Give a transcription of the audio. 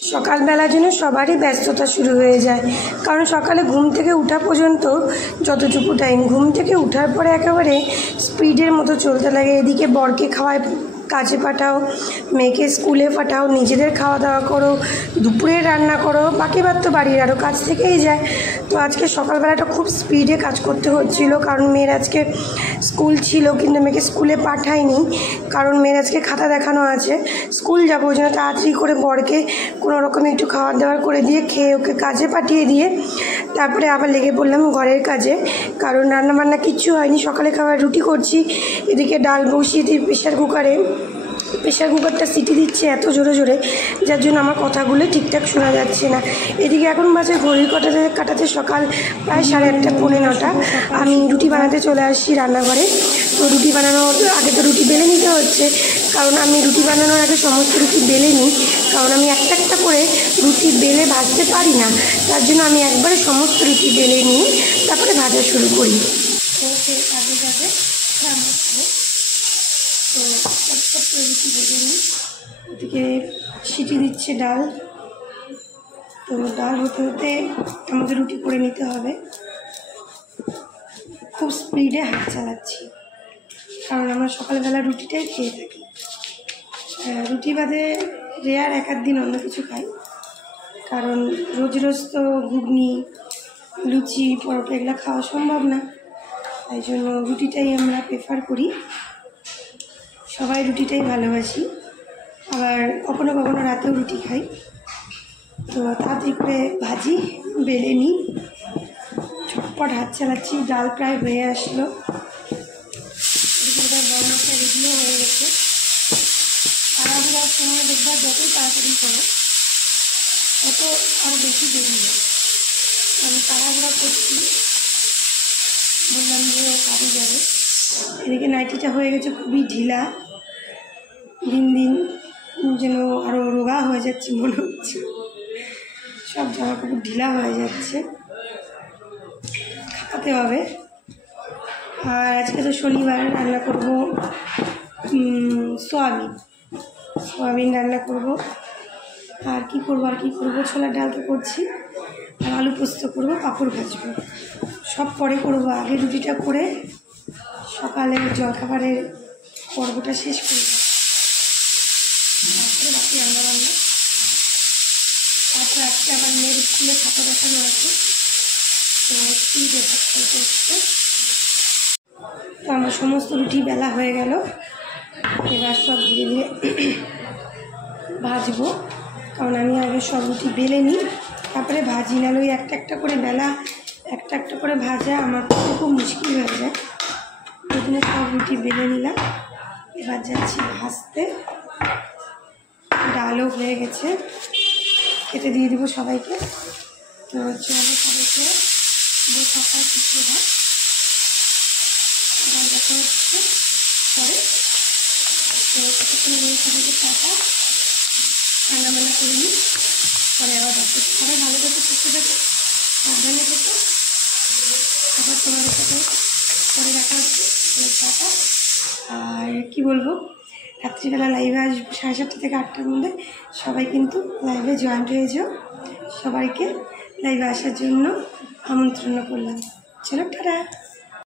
সকালবেলার জন্য সবারই ব্যস্ততা শুরু হয়ে যায়, কারণ সকালে ঘুম থেকে ওঠা পর্যন্ত যতটুকু টাইম, ঘুম থেকে ওঠার পরে একেবারে স্পিডের মতো চলতে লাগে। এদিকে বরকে খাওয়ায়, কাজে পাঠাও, মেয়েকে স্কুলে পাঠাও, নিজেদের খাওয়া দাওয়া করো, দুপুরে রান্না করো, বাকি বার তো বাড়ির আরও কাজ থেকেই যায়। তো আজকে সকালবেলাটা খুব স্পিডে কাজ করতে হচ্ছিলো, কারণ মেয়ের আজকে স্কুল ছিল, কিন্তু মেয়েকে স্কুলে পাঠাইনি, কারণ মেয়ের আজকে খাতা দেখানো আছে। স্কুল যাবো ওই জন্য তাড়াতাড়ি করে বরকে কোনো রকম একটু খাবার দাবার করে দিয়ে খেয়ে ওকে কাজে পাঠিয়ে দিয়ে তারপরে আবার লেগে পড়লাম ঘরের কাজে, কারণ রান্নাবান্না কিচ্ছু হয়নি। সকালে খাবার রুটি করছি, এদিকে ডাল বসিয়ে দিই প্রেশার কুকারে। প্রেশার কুকারটা সিটি দিচ্ছে এত জোরে জোরে, যার জন্য আমার কথাগুলো ঠিকঠাক শোনা যাচ্ছে না। এদিকে এখন বাজে ঘড়ির কাটাতে সকাল প্রায় 8:30 পৌনে 9টা। আমি রুটি বানাতে চলে আসছি রান্নাঘরে। তো রুটি বানানোর আগে তো রুটি বেলে নিতে হচ্ছে, কারণ আমি রুটি বানানোর আগে সমস্ত রুটি বেলে নিই, কারণ আমি একটা একটা করে রুটি বেলে ভাজতে পারি না, তার জন্য আমি একবারে সমস্ত রুটি বেলে নিয়ে তারপরে ভাজা শুরু করি। তো সেই কাজে যাবে রান্না করে, তো চটপট করে রুটি ভেজে নিই। ওদিকে সিটি দিচ্ছে ডাল, তো ডাল হতে হতে আমাকে রুটি করে নিতে হবে। খুব স্পিডে হাত চালাচ্ছি, কারণ আমরা সকালবেলা রুটিটাই খেয়ে থাকি। রুটি বাদে রেয়ার এক আধ দিন অন্য কিছু খাই, কারণ রোজ রোজ তো ঘুগনি, লুচি, পরোটা এগুলো খাওয়া সম্ভব না, তাই জন্য রুটিটাই আমরা প্রেফার করি। সবাই রুটিটাই ভালোবাসি, আবার কখনো কখনো রাতেও রুটি খাই। তো তাড়াতাড়ি করে ভাজি বেলে নিই, ছটপট হাত চালাচ্ছি। ডাল প্রায় হয়ে আসলো, গরম মশলা রেডিও হয়ে গেছে। তাড়াহুড়ার সময় দেখবার যতই তাড়াতাড়ি করো তত আরও বেশি দেরি হয়। আমি তাড়াহুড়া করছি, বললাম যে কাজে যাবে। এদিকে নাইটিটা হয়ে গেছে খুবই ঢিলা, দিন দিন যেন আরও রোগা হয়ে যাচ্ছে মনে হচ্ছে, সব জামা কাপড় ঢিলা হয়ে যাচ্ছে, খাটাতে হবে। আর আজকে তো শনিবার, রান্না করব সোয়াবিন রান্না করব। আর কি করব, ছোলার ডাল তো করছি, আর আলু পোস্ত করব, পাঁপড় ভাজবো, সব পরে করব। আগে রুটিটা করে সকালের জলখাবারের পর্বটা শেষ করব, তারপরে বাকি রান্নাবান্না। তারপরে আজকে আবার মেয়ের স্কুলে খাতা দেখানো আছে, তো স্কুলে করতে হচ্ছে। তো আমার সমস্ত রুটি বেলা হয়ে গেল, এবার সব ধীরে ধীরে ভাজবো, কারণ আমি আগে সব রুটি বেলে নিই তারপরে ভাজি, নাহলে ওই একটা একটা করে বেলা, একটা একটা করে ভাজা আমার খুব মুশকিল হয়ে যায়। ওই জন্য সব রুটি বেলে নিলাম, এবার যাচ্ছি ভাজতে। ডালও হয়ে গেছে, খেতে দিয়ে দেবো সবাইকে। তো চলো সবাইকে সকাল সুপ্রভাত, এবার দেখা হচ্ছে পরে। তো ততক্ষণ মেয়ে সবাইকে টাটা, রান্নাবান্না করে নিই, পরে আবার দেখা হচ্ছে। সবাই ভালো করে সুস্থ থাকে, সাবধানে থেকো। আবার তোমাদের সাথে পরে দেখা হচ্ছে, টাটা। আর কি বলবো, রাত্রিবেলা লাইভে আসবো 7:30 থেকে 8টার মধ্যে। সবাই কিন্তু লাইভে জয়েন্ট হয়ে যাও, সবাইকে লাইভে আসার জন্য আমন্ত্রণ করলাম। চলো টাটা।